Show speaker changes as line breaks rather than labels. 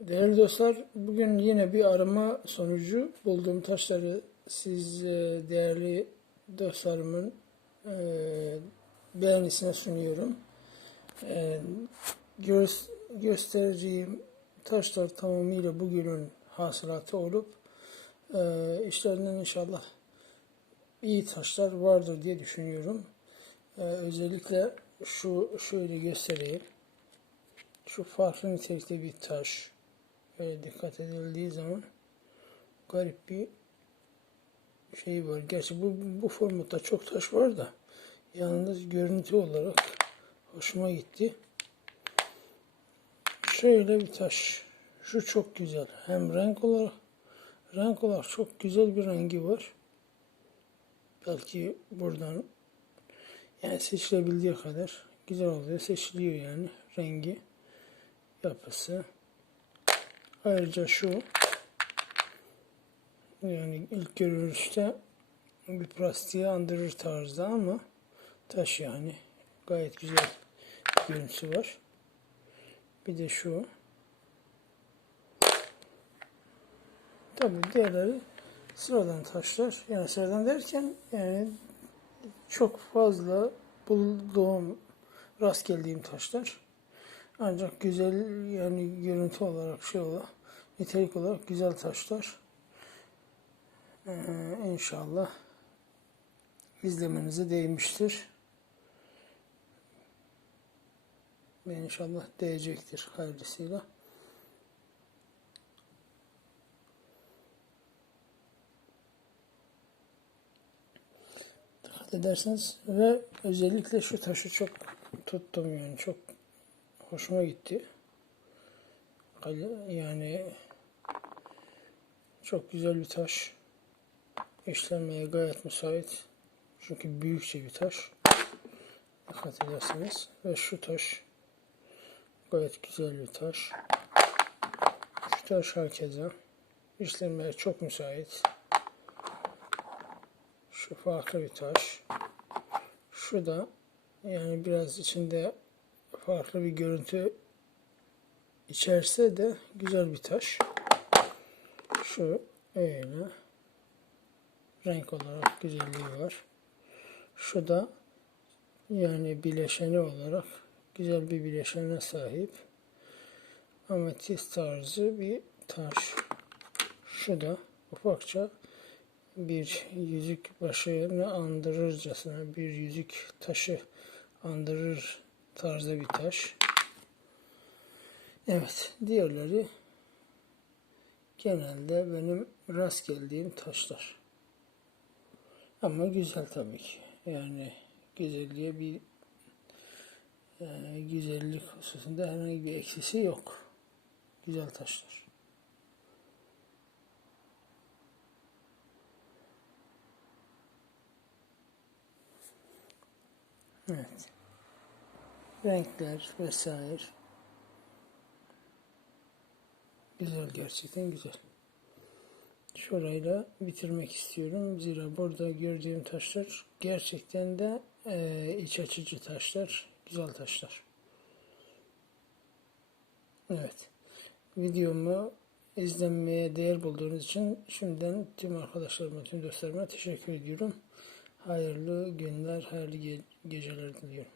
Değerli dostlar, bugün yine bir arama sonucu bulduğum taşları siz e, değerli dostlarımın e, beğenisine sunuyorum. E, gö- göstereceğim taşlar tamamıyla bugünün hasılatı olup işlerinden inşallah iyi taşlar vardır diye düşünüyorum. Özellikle şu şöyle göstereyim. Şu farklı nitelikte bir taş. Böyle dikkat edildiği zaman garip bir şey var. Gerçi bu, bu formatta çok taş var da yalnız görüntü olarak hoşuma gitti. Şöyle bir taş. Şu çok güzel. Hem renk olarak renk olarak çok güzel bir rengi var. Belki buradan yani seçilebildiği kadar güzel oluyor. Seçiliyor yani rengi, yapısı. Ayrıca şu yani ilk görünüşte bir plastiği andırır tarzda ama taş yani gayet güzel görüntüsü var. Bir de şu. Tabii diğerleri sıradan taşlar. Yani sıradan derken yani çok fazla bulduğum, rast geldiğim taşlar. Ancak güzel yani görüntü olarak şey olarak, nitelik olarak güzel taşlar. Ee, inşallah izlemenize değmiştir. Ve inşallah değecektir hayırlısıyla. Dikkat ederseniz ve özellikle şu taşı çok tuttum yani çok hoşuma gitti. Yani çok güzel bir taş. İşlenmeye gayet müsait. Çünkü büyükçe bir taş. Dikkat ederseniz. Ve şu taş gayet güzel bir taş. Şu taş herkese işlenmeye çok müsait. Şu farklı bir taş. Şu da yani biraz içinde farklı bir görüntü içerse de güzel bir taş. Şu öyle renk olarak güzelliği var. Şu da yani bileşeni olarak güzel bir bileşene sahip. Ametist tarzı bir taş. Şu da ufakça bir yüzük başını andırırcasına bir yüzük taşı andırır tarzda bir taş. Evet, diğerleri genelde benim rast geldiğim taşlar. Ama güzel tabii ki. Yani güzelliğe bir yani güzellik hususunda herhangi bir eksisi yok. Güzel taşlar. Evet. Renkler vesaire. Güzel gerçekten güzel. Şurayla bitirmek istiyorum. Zira burada gördüğüm taşlar gerçekten de e, iç açıcı taşlar. Güzel taşlar. Evet. Videomu izlenmeye değer bulduğunuz için şimdiden tüm arkadaşlarıma, tüm dostlarıma teşekkür ediyorum. Hayırlı günler, hayırlı ge- geceler diliyorum.